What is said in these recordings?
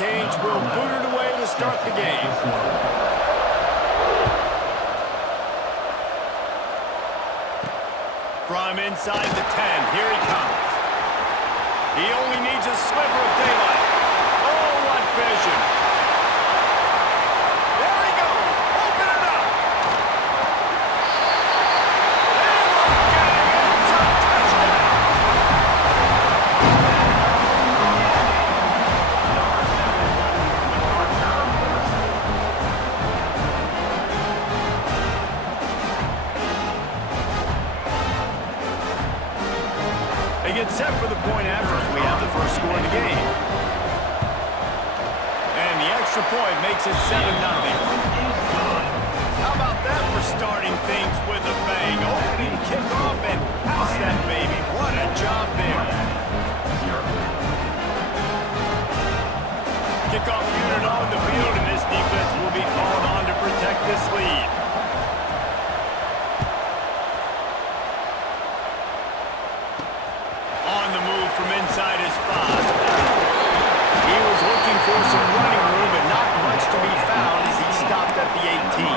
Hurricanes will boot it away to start the game. From inside the 10, here he comes. He only needs a sliver of daylight. Oh, what vision. There he goes. Open it up. And it's a touchdown. They get set for the point after as we have the first score of the game. And the extra point makes it 7-0. How about that for starting things with a bang? Opening kickoff and house that baby. What a job there. Kickoff unit on the field, and this defense will be called on to protect this lead. From inside his 5. He was looking for some running room, but not much to be found as he stopped at the 18.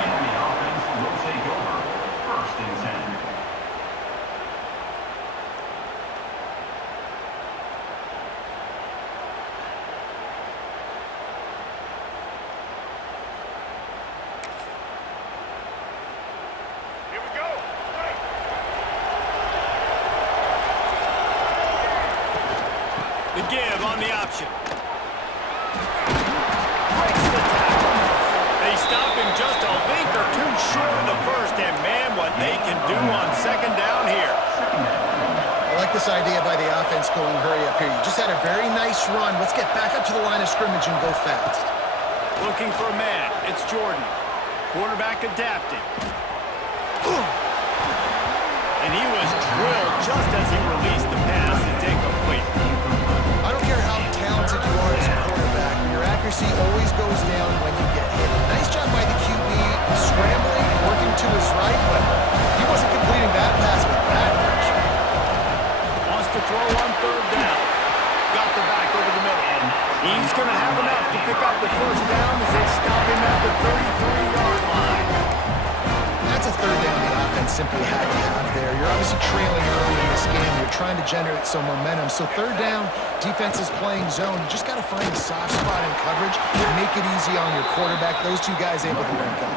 The give on the option. Breaks the tackle. They stop him just a link or two short of the first, and man, what they can do on second down here. I like this idea by the offense going hurry up here. You just had a very nice run. Let's get back up to the line of scrimmage and go fast. Looking for a man. It's Jordan. Quarterback adapting. And he was drilled just as he released the pass. It's incomplete. I don't care how talented you are as a quarterback, your accuracy always goes down when you get hit. Nice job by the QB, scrambling, working to his right, but he wasn't completing that pass with that much. Wants to throw on third down. Got the back over the middle. He's going to have enough to pick up the first down as they stop him at the 33-yard line. That's a third down the offense simply had to have there. You're obviously trailing early in this game. You're trying to generate some momentum. So third down, defense is playing zone. You just got to find a soft spot in coverage and make it easy on your quarterback. Those two guys able to link up.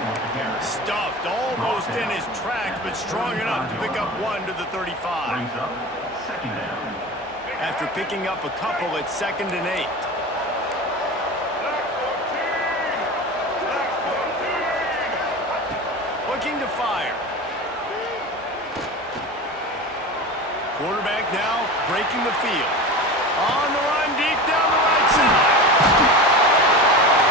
Stuffed almost in his tracks, but strong enough to pick up one to the 35. After picking up a couple, it's 2nd and 8. Looking to fire. Quarterback now breaking the field. On the run deep down the right side.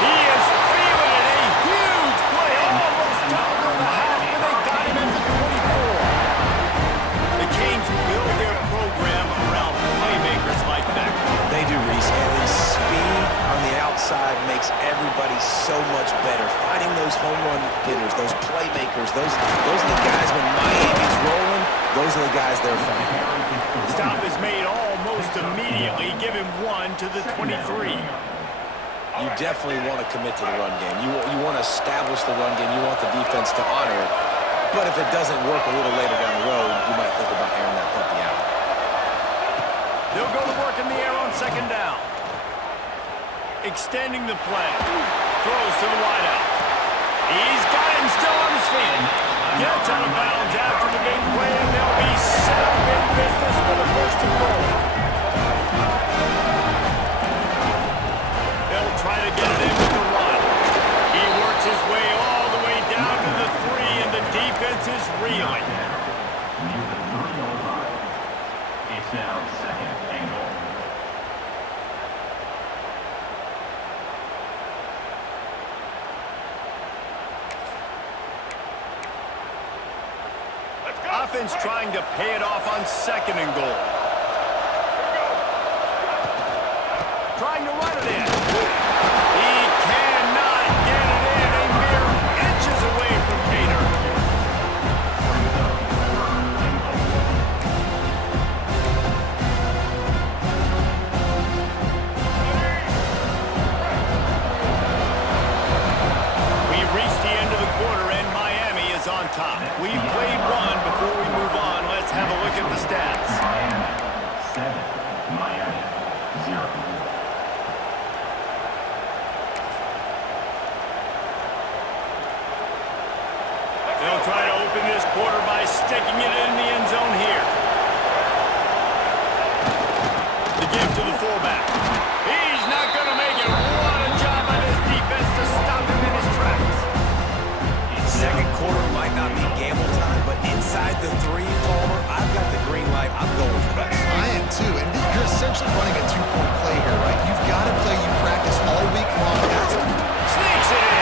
He is feeling it. A huge play. Almost tackled the half, but they got him at the 24. The Canes build their program around playmakers like that. They do, Reese. And the speed on the outside makes everybody so much better. Finding those home run hitters, those playmakers, those are the guys when Miami's rolling, those are the guys they're finding. Stop is made almost immediately. Give him one to the 23. You definitely want to commit to the run game. You want to establish the run game. You want the defense to honor it. But if it doesn't work a little later down the road, you might think about airing that puppy out. They'll go to work in the air on second down. Extending the play. Throws to the wideout. He's got him still on his feet. Gets out of bounds after the big play, and they'll be set up in business for the first and goal. They'll try to get it in with the run. He works his way all the way down to the 3, and the defense is reeling. It's now 2nd and goal. Offense trying to pay it off on 2nd and goal. Trying to run it in. He cannot get it in. A mere inches away from Pater. top. We've played one. Before we move on, let's have a look at the stats. Miami 7, Miami 0. They'll try to open this quarter by sticking it in the end zone here. The give to the fullback. He's not going to make it. What a job by this defense to stop him in his tracks. Second quarter might not be gamble time, but inside the 3, Palmer, I've got the green light. I'm going for that. I am too, and you're essentially running a 2-point play here, right? You've got to play you practice all week long. Sneaks it in.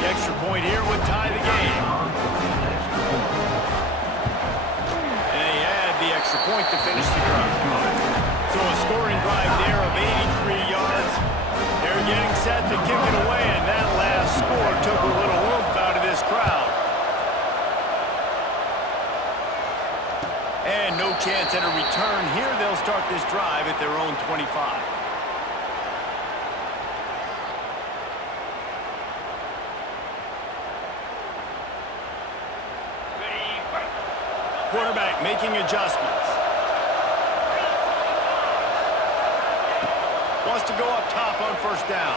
The extra point here would tie the game. And they add the extra point to finish the drive. So a scoring drive there of 83 yards. They're getting set to kick it away, and that last score took a little oomph out of this crowd. And no chance at a return here. They'll start this drive at their own 25. Quarterback making adjustments. Wants to go up top on first down.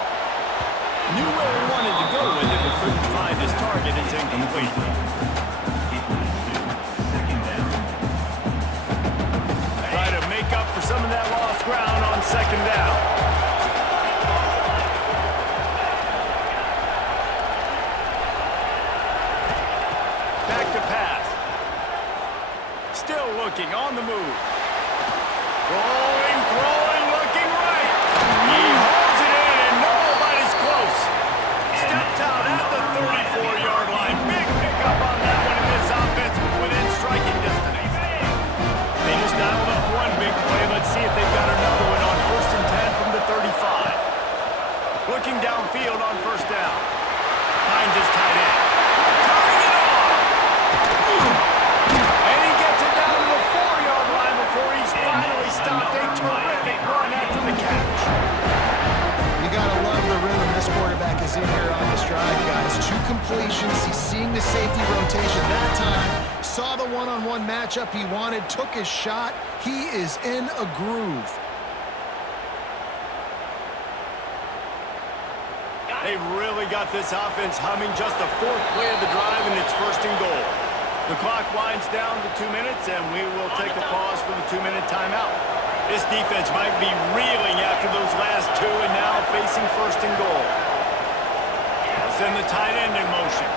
Knew where he wanted to go with it, but couldn't find his target. It's incomplete. Try to make up for some of that lost ground on second down. Back to pass. Still looking on the move. Rolling, throwing, looking right. He holds it in and nobody's close. Steps out at the 34-yard line. Big pickup on that one in this offense within striking distance. They just dialed up one big play. Let's see if they've got another one on 1st and 10 from the 35. Looking downfield on first down. Finds his tight end. Turning it on. And he gets it down to the 4-yard line before he's finally stopped. A terrific run after the catch. You gotta love the rhythm this quarterback is in here on this drive, guys. 2 completions. He's seeing the safety rotation that time. Saw the one-on-one matchup he wanted. Took his shot. He is in a groove. They've really got this offense humming. Just the 4th play of the drive, and it's 1st and goal. The clock winds down to 2 minutes, and we will take a pause for the 2-minute timeout. This defense might be reeling after those last 2 and now facing 1st and goal. Send the tight end in motion.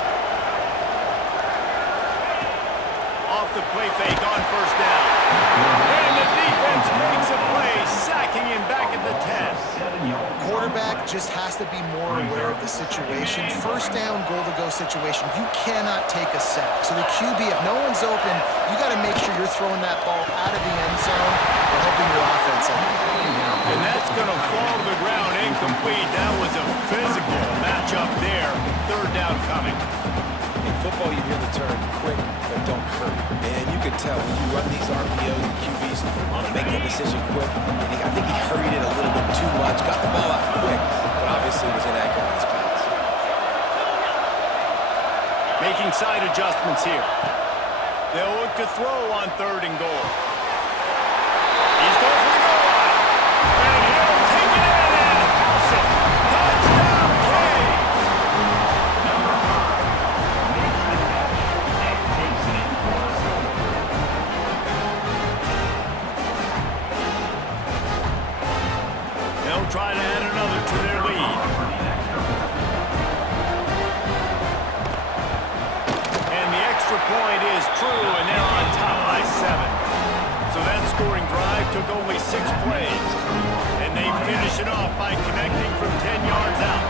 Off the play fake on first down. And the defense makes a play, sacking him back at the 10. Quarterback just has to be more aware of the situation. First down, goal-to-go situation. You cannot take a sack. So the QB, if no one's open, you got to make sure you're throwing that ball out of the end zone and helping your offense out. And that's going to fall to the ground incomplete. That was a physical matchup there. 3rd down coming. In football, you hear the term quick, but don't hurry. And you can tell when you run these RPOs, the QBs want to make that decision quick. And I think he hurried it a little bit too much, got the ball out quick, but obviously was inaccurate in his pass. Making side adjustments here. They'll look to throw on 3rd and goal. He's going for the goal line. And he'll take it in and house it. Touchdown, Canes! They'll try to add another to their lead. And the extra point is true, and they're on top by 7. So that scoring drive took only 6 plays. And they finish it off by connecting from 10 yards out.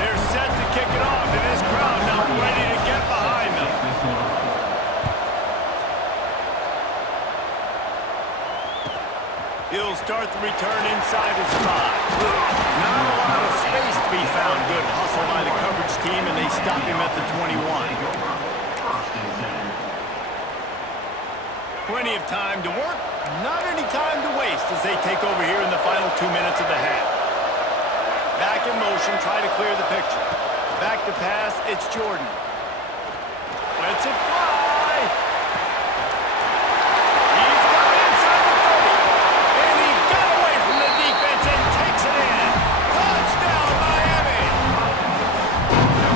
They're set to kick it off, and this crowd now ready to get behind them. He'll start the return inside his 5. Not a lot of space to be found. Good hustle by the coverage team, and they stop him at the 21. Plenty of time to work, not any time to waste as they take over here in the final 2 minutes of the half. Back in motion, try to clear the picture. Back to pass, it's Jordan. Lets it fly. He's got it inside the 30. And he got away from the defense and takes it in. Touchdown, Miami.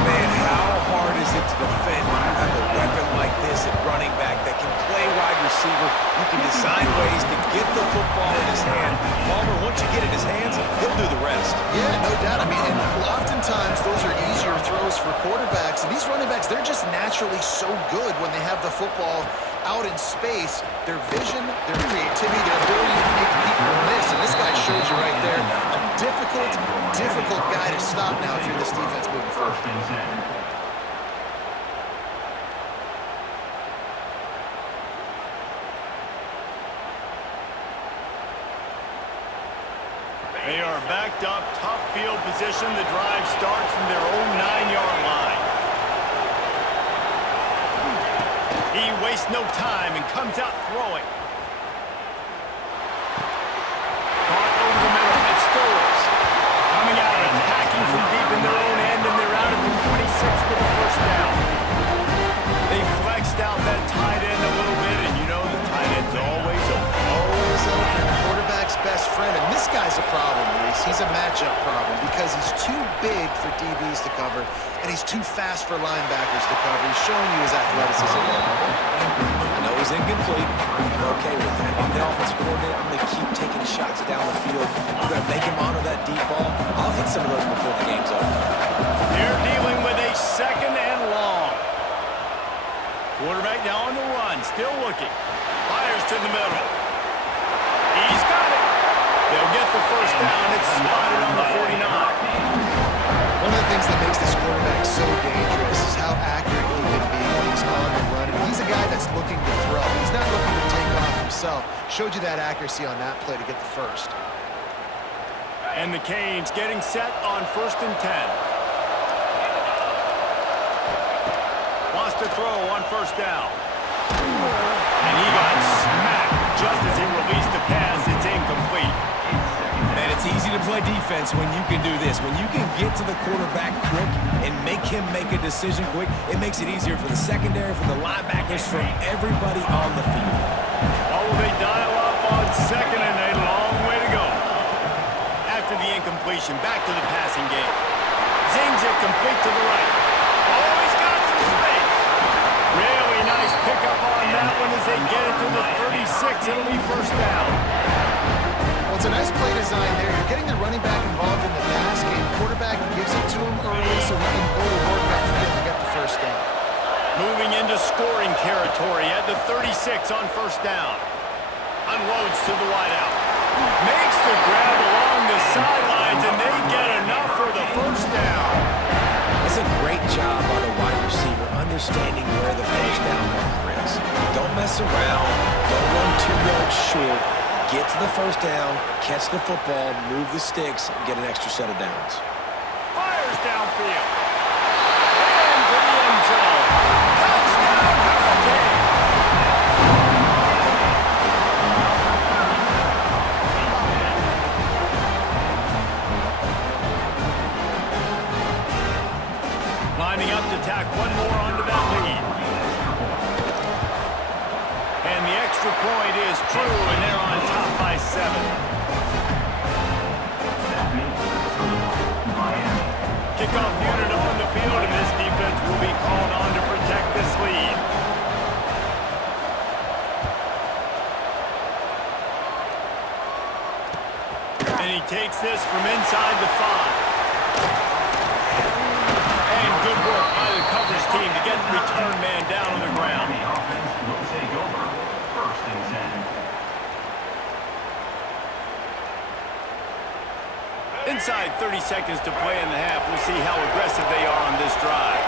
Man, how hard is it to defend when you have a weapon like this at running back that can play wide receiver? You can design ways to get the football in his hand. Palmer, once you get it in his hands, he'll do the rest. Yeah, no doubt. I mean, and oftentimes those are easier throws for quarterbacks. And these running backs, they're just naturally so good when they have the football out in space. Their vision, their creativity, their ability to make people miss. And this guy shows you right there. A difficult guy to stop now if you're this defense moving forward. First and 10. They are backed up, tough field position. The drive starts from their own 9-yard line. He wastes no time and comes out throwing. Caught over the middle, it's Stowers. Coming out and attacking from deep in their own end, and they're out at the 26 for the first down. They flexed out that tight end a little bit, and you know the tight end's always open. Always open. Quarterback's best friend. And this guy's a problem, Reese. He's a matchup problem because he's too big for DBs to cover, and he's too fast for linebackers to cover. He's showing you his athleticism there. I know he's incomplete. I'm okay with that. I'm the offensive coordinator. I'm going to keep taking shots down the field. I'm going to make him honor that deep ball. I'll hit some of those before the game's over. They're dealing with a second and long. Quarterback now on the run, still looking. Fires to the middle. He's got it. They'll get the first down. It's spotted on the 49. One of the things that makes this quarterback so dangerous is how accurate he can be when he's on the run. And he's a guy that's looking to throw. He's not looking to take off himself. Showed you that accuracy on that play to get the first. And the Canes getting set on 1st and 10. Wants to throw on 1st down. And he got smacked just as he released the pass. It's incomplete. Man, it's easy to play defense when you can do this. When you can get to the quarterback quick and make him make a decision quick, it makes it easier for the secondary, for the linebackers, for everybody on the field. Oh, they dial up on 2nd and a long way to go. After the incompletion, back to the passing game. Zings it complete to the right. Oh, he's got some space. Really nice pickup on that one as they get it to the 36. It'll be 1st down. Well, it's a nice play design there. You're getting the running back involved in the pass game. Quarterback gives it to him early so he can go to work that field and get the 1st down. Moving into scoring territory at the 36 on 1st down. Unloads to the wideout. Makes the grab along the sidelines, and they get enough for the 1st down. It's a great job by the wide receiver understanding where the 1st down marker is. Don't mess around. Don't run 2 yards short. Get to the 1st down, catch the football, move the sticks, and get an extra set of downs. Fires downfield. And to the end zone. Touchdown, Hurricanes! Lining up to tack one more onto that lead. And the extra point is true, and they're on top by 7. Kickoff unit on the field, and this defense will be called on to protect this lead. And he takes this from inside the 5. And good work by the coverage team to get the return man down on the ground. The offense will take over. 1st and 10. Inside 30 seconds to play in the half. We'll see how aggressive they are on this drive.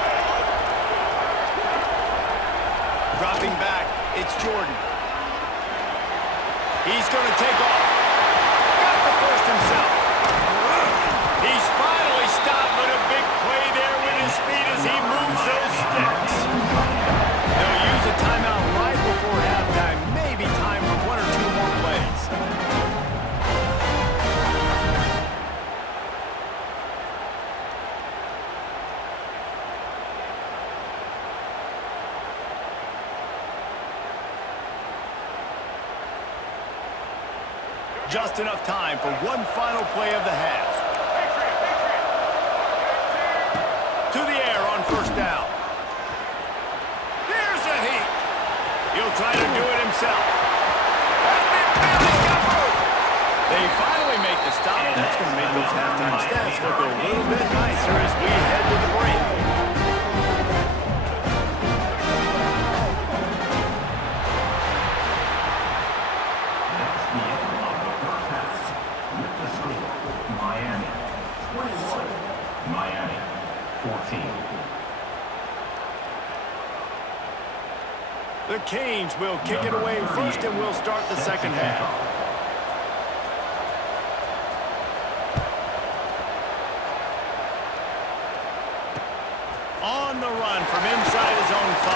Dropping back, it's Jordan. He's going to take off. Got the first himself. He's finally stopped, but a big play there with his speed as he moves those sticks. They'll use a timeout right before halftime, maybe Just enough time for one final play of the half. To the air on first down. Here's a heat. He'll try to do it himself. They finally make the stop, and that's going to make those halftime stats look a little bit nicer as we head to the break. That's the end of the first half. With the score, Miami 21, Miami 14. The Canes will kick it away first, and we'll start the second half. On the run from inside his own 5.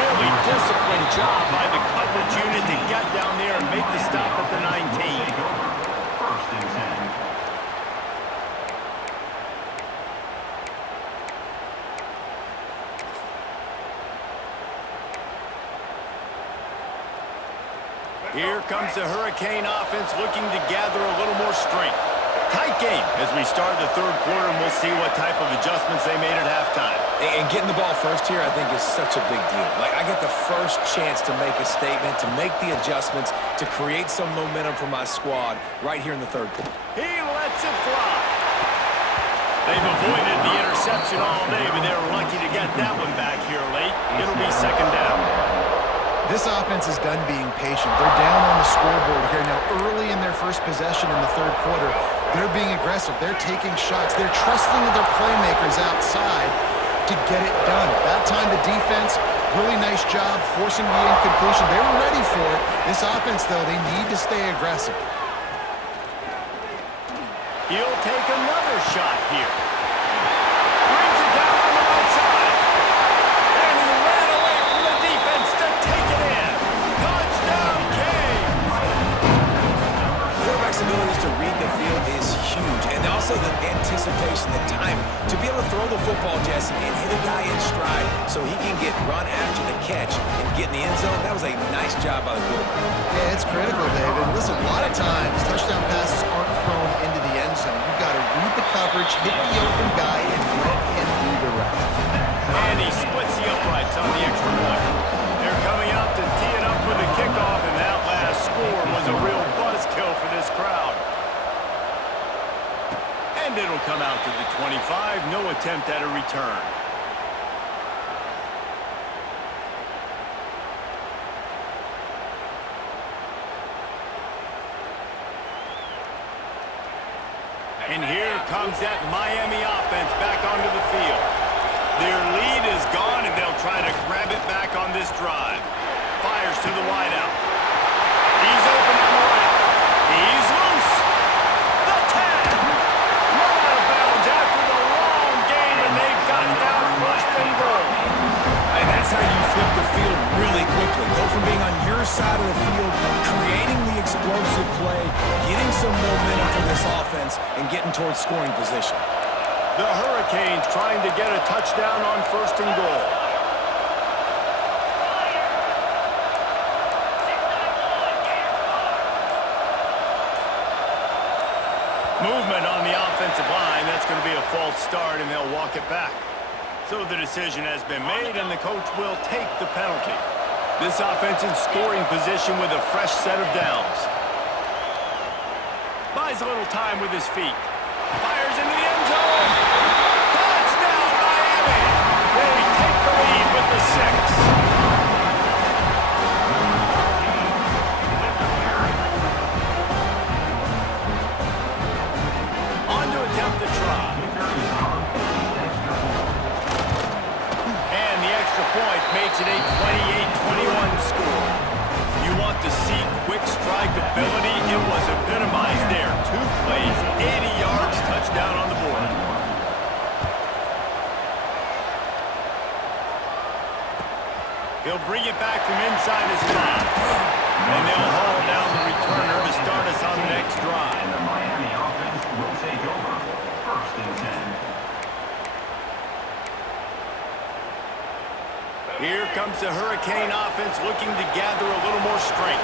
Really disciplined job by the coverage unit to get down there and make the stop at the 19. First and 10. Here comes the Hurricane offense looking to gather a little more strength. Tight game as we start the third quarter, and we'll see what type of adjustments they made at halftime. And getting the ball first here, I think, is such a big deal. Like, I get the first chance to make a statement, to make the adjustments, to create some momentum for my squad right here in the third quarter. He lets it fly. They've avoided the interception all day, but they were lucky to get that one back here late. It'll be second down. This offense is done being patient. They're down on the scoreboard here. Now, early in their first possession in the third quarter, they're being aggressive. They're taking shots. They're trusting their playmakers outside to get it done. That time, the defense, really nice job forcing the incompletion. They were ready for it. This offense, though, they need to stay aggressive. He'll take another shot here. Brings it down on the right side. And he ran away from the defense to take it in. Touchdown, Canes! Quarterback's ability to read the field is huge. And also the anticipation, the time to be able to throw the football, Jesse, and hit a guy in stride so he can get run after the catch and get in the end zone. That was a nice job by the quarterback. Yeah, it's critical, David. Listen, a lot of times, touchdown passes aren't thrown into the end zone. You've got to read the coverage, hit the open guy, and let him do the rest. And he splits the uprights on the extra point. They're coming out to tee it up for the kickoff, and that last score was a real buzzkill for this crowd. And it'll come out to the 25. No attempt at a return. And here comes that Miami offense back onto the field. Their lead is gone, and they'll try to grab it back on this drive. Fires to the wideout. He's open on the right. He's loose. The 10. Run out of bounds after the long game, and they've got it down first and goal. And that's how you flip the field really quickly. Go from being on your side of the field, creating the explosive play, getting some momentum for this offense, and getting towards scoring position. The Hurricanes trying to get a touchdown on first and goal. Movement on the offensive line. That's going to be a false start, and they'll walk it back. So the decision has been made, and the coach will take the penalty. This offense in scoring position with a fresh set of downs. Buys a little time with his feet. Fires into the end zone. Touchdown, Miami! They take the lead with the 6. On to attempt the try. And the extra point makes it a 28-21 score. You want to see quick strike ability? It was epitomized there. 2 plays, 80 yards, touchdown on the board. He'll bring it back from inside his 5. And they'll haul down the returner to start us on the next drive. And the Miami offense will take over. First and 10. Here comes the Hurricane offense looking to gather a little more strength.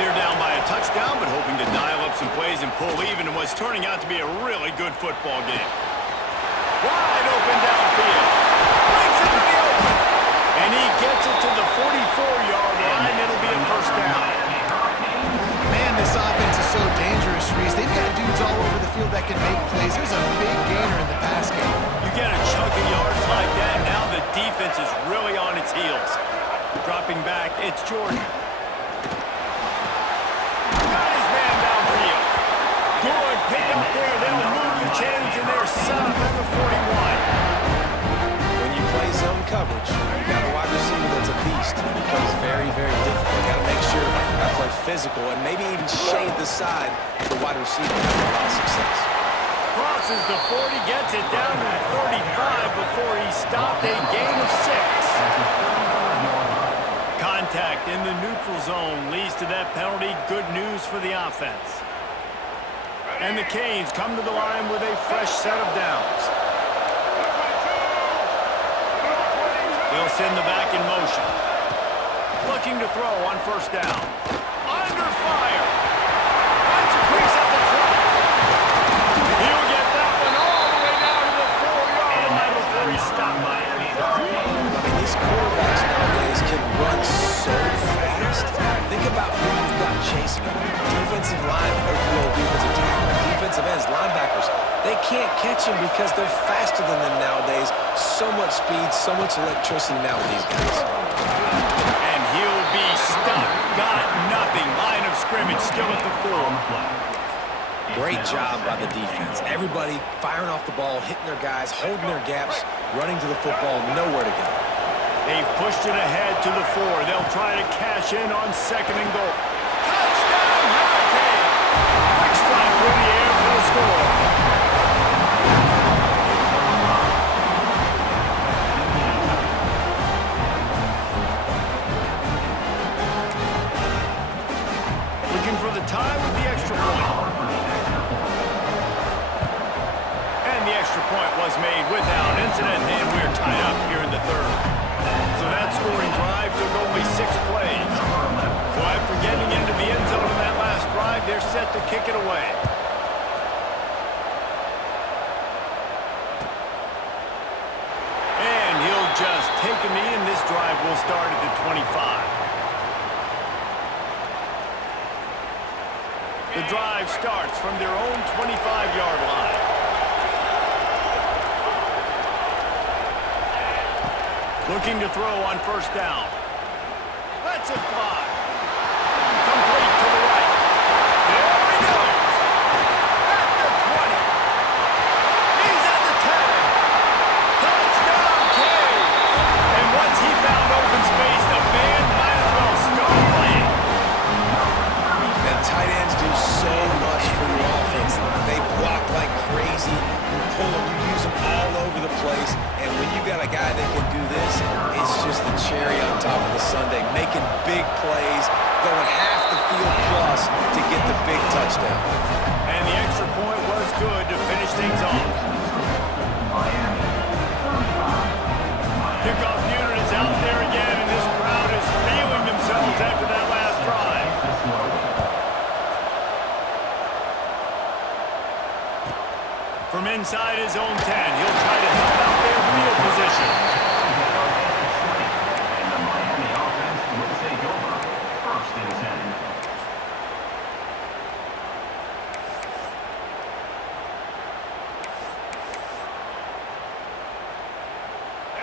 They're down by a touchdown, but hoping to dial up some plays and pull even in what's turning out to be a really good football game. Wide open downfield. Brings it to the open. And he gets it to the 44-yard line. It'll be a first down. Man, this offense is so dangerous, Reese. They've got dudes all over the field that can make plays. There's a big gainer in the pass game. You get a chunk of yards like that, now the defense is really on its heels. Dropping back, it's Jordan. Got his man downfield. Good pick up there. They'll move the chains, and they're set up at the 41. When you play zone coverage, you got a wide receiver that's a beast. It becomes very, very difficult. You got to make sure I play physical and maybe even shade the side of the wide receiver to have a lot of success. Crosses the 40, gets it down to the 35 before he stopped a gain of 6. Contact in the neutral zone leads to that penalty. Good news for the offense. And the Canes come to the line with a fresh set of downs. They'll send the back in motion. Looking to throw on first down. Under fire. Finds a crease at the 20. He'll get that one all the way down to the 4-yard line before he stopped. These quarterbacks nowadays can run so fast. Think about who you've got chasing them. Defensive line, defensive tackle, defensive ends, linebackers. They can't catch him because they're faster than them nowadays. So much speed, so much electricity now with these guys. And he'll be stuck. Got nothing. Line of scrimmage still at the 4. Great job by the defense. Everybody firing off the ball, hitting their guys, holding their gaps, running to the football, nowhere to go. They've pushed it ahead to the 4. They'll try to cash in on 2nd and goal. Touchdown, Hurricane! Quick strike through the air for the score. Looking for the tie with the extra point. And the extra point was made without incident, and we're tied up here in the 3rd. So that scoring drive took only 6 plays. So after getting into the end zone in that last drive, they're set to kick it away. And he'll just take a knee, and this drive will start at the 25. The drive starts from their own 25-yard line. Looking to throw on first down. Lets it fly. Complete to the right. There he goes. At the 20. He's at the 10. Touchdown, Canes. And once he found open space, the band might as well start playing. And tight ends do so much for your offense. They block like crazy. You pull them, you use them all over the place. And when you got a guy that can do this, it's just the cherry on top of the sundae, making big plays, going half the field plus to get the big touchdown. And the extra point was good to finish things off. Kickoff unit is out there again, and this crowd is feeling themselves after that last drive. From inside his own 10, he'll try to help out their field position. And the Miami offense will take over. 1st and 10.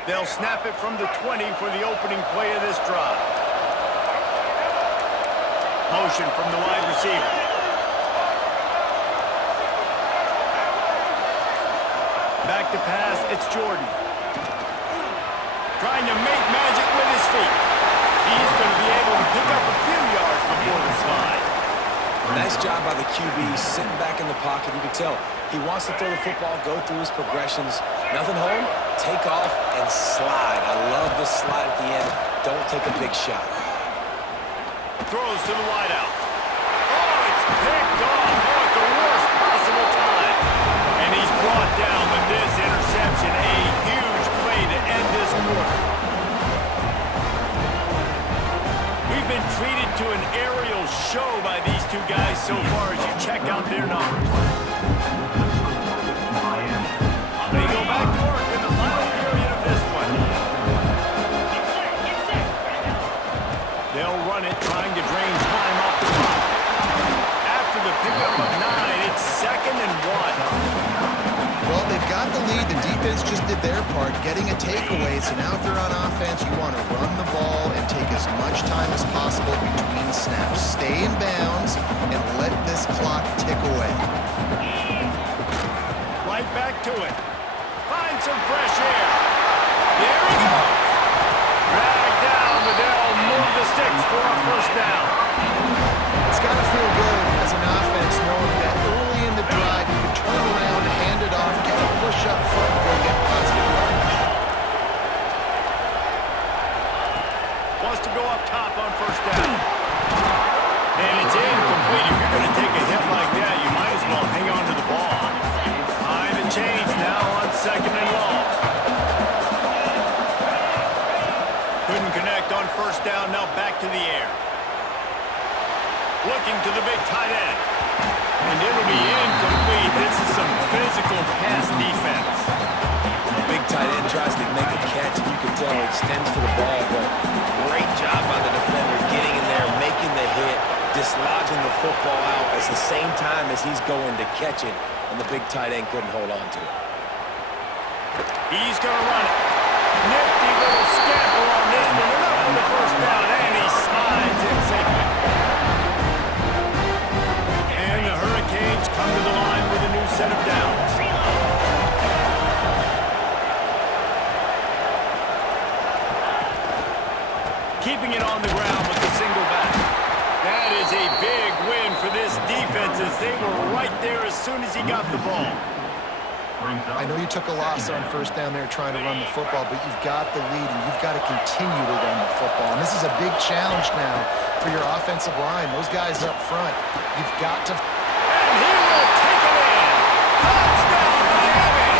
They'll snap it from the 20 for the opening play of this drive. Motion from the wide receiver. Back to pass, it's Jordan. Trying to make magic with his feet. He's going to be able to pick up a few yards before the slide. Nice job by the QB, sitting back in the pocket. You can tell he wants to throw the football, go through his progressions. Nothing home, take off, and slide. I love the slide at the end. Don't take a big shot. Throws to the wideout. Oh, it's picked off. Oh, at the worst possible time. And he's brought down with this interception. A huge play to end this quarter. We've been treated to an aerial show by these two guys so far as you check out their numbers. They go back to work in the final period of this one. They'll run it, trying to drain time off the clock. After the pickup of 9, it's 2nd and 1. Well, they've got the lead. The defense just did their part, getting a takeaway. So now if they're on offense, you want to run the ball and take as much time as possible between snaps. Stay in bounds and let this clock tick away. Right back to it. Find some fresh air. There he goes. Dragged down, but they'll move the sticks for a first down. It's got to feel good as an offense knowing that early in the drive you can turn around, hand it off, get a push up front, and go get positive yardage. Wants to go up top on first down. And it's incomplete. If you're going to take a hit like that, you might as well hang on to the ball. Time and change now on 2nd and long. Couldn't connect on first down. Now back to the air. Looking to the big tight end. And it'll be incomplete. This is some physical pass defense. The big tight end tries to make a catch, and you can tell he extends for the ball, but great job by the defender getting in there, making the hit, dislodging the football out at the same time as he's going to catch it, and the big tight end couldn't hold on to it. He's going to run it. Nifty little scamper on this one. Enough for the first down, and he slides in safely. And the Hurricanes come to the line with a new set of downs. Keeping it on the ground with the single back. That is a big win for this defense as they were right there as soon as he got the ball. I know you took a loss on first down there trying to run the football, but you've got the lead and you've got to continue to run the football. And this is a big challenge now for your offensive line. Those guys up front, you've got to... And he will take it in. Touchdown, Miami!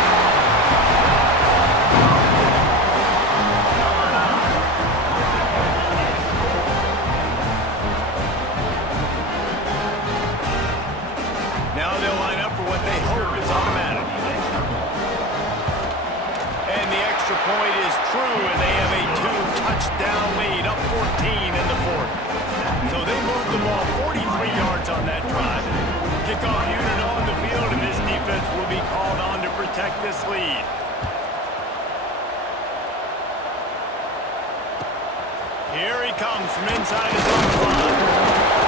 Now they'll line up for what they hope is automatic. And the extra point is true, and they have a 2-touchdown lead, up 14 in the 4th. So they moved the ball 43 yards on that drive. Kickoff unit on the field, and this defense will be called on to protect this lead. Here he comes from inside his own 5.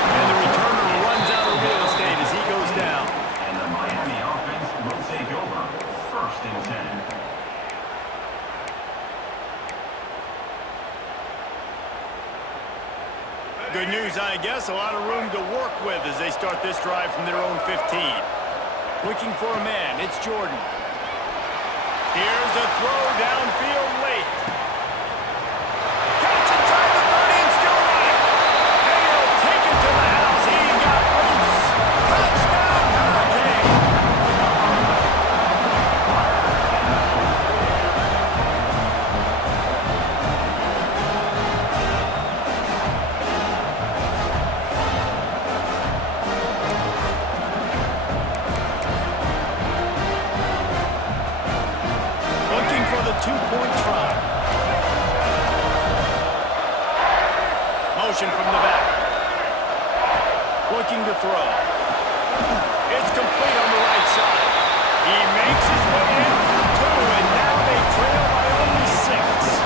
And the returner runs out of real estate as he goes down. And the Miami offense will take over 1st and 10. Good news, I guess. A lot of room to work with as they start this drive from their own 15. Looking for a man. It's Jordan. Here's a throw downfield late. Catch inside the 30 and still running. And he'll take it to the house. He got loose. Touchdown, Hurricane. Two-point try. Motion from the back. Looking to throw. It's complete on the right side. He makes his way in for 2, and now they trail by only 6.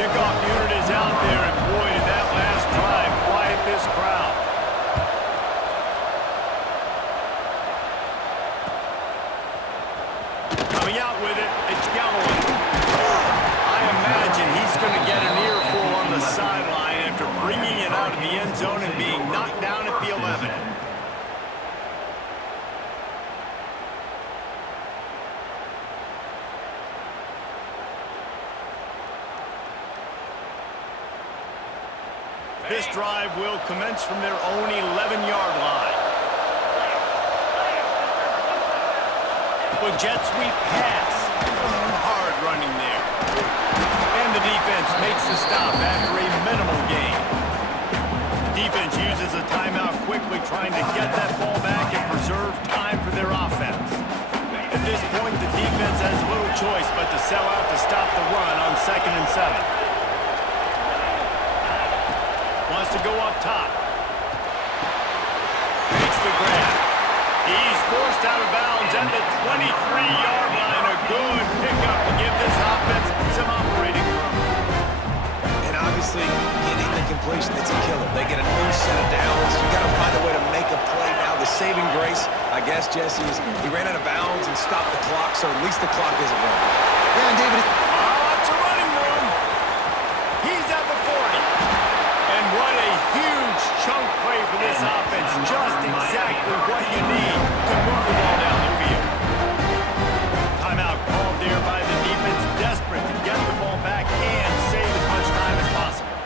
Kickoff unit is out there, and boy, did that last drive quiet this crowd. Coming out with it, it's Galloway. I imagine he's going to get an earful on the sideline after bringing it out of the end zone and being knocked down at the 11. This drive will commence from their own 11-yard line. With jet sweep pass. Hard running there. And the defense makes the stop after a minimal gain. Defense uses a timeout quickly, trying to get that ball back and preserve time for their offense. At this point, the defense has little choice but to sell out to stop the run on 2nd and 7. Wants to go up top. Makes the grab. He's forced out of bounds at the 23-yard line. A good pickup to give this offense some operating room. And obviously, getting the completion, it's a killer. They get a new set of downs. You got to find a way to make a play now. The saving grace, I guess, Jesse, is he ran out of bounds and stopped the clock, so at least the clock isn't running. Yeah, and David, It's a running room. He's at the 40. And what a huge chunk play for this offense. Just exactly what you need to move the ball down the field. Timeout called there by the defense, desperate to get the ball back and save as much time as possible.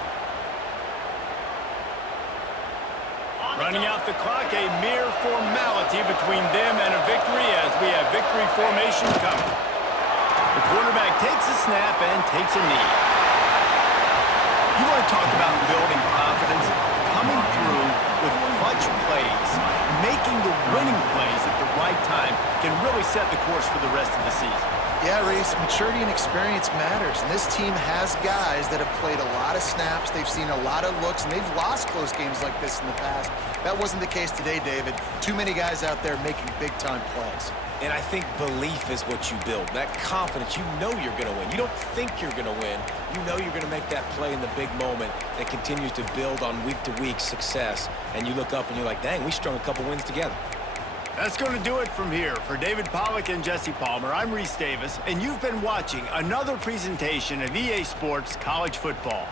Running out the clock, a mere formality between them and a victory as we have victory formation coming. The quarterback takes a snap and takes a knee. You want to talk about building confidence? Coming through with clutch plays, making the winning plays at the right time can really set the course for the rest of the season. yeah, Reese, maturity and experience matters. And this team has guys that have played a lot of snaps. They've seen a lot of looks, and they've lost close games like this in the past. That wasn't the case today, David. Too many guys out there making big-time plays. And I think belief is what you build. That confidence, you know you're going to win. You don't think you're going to win. You know you're going to make that play in the big moment that continues to build on week-to-week success. And you look up and you're like, dang, we strung a couple wins together. That's going to do it from here. For David Pollack and Jesse Palmer, I'm Reese Davis, and you've been watching another presentation of EA Sports College Football.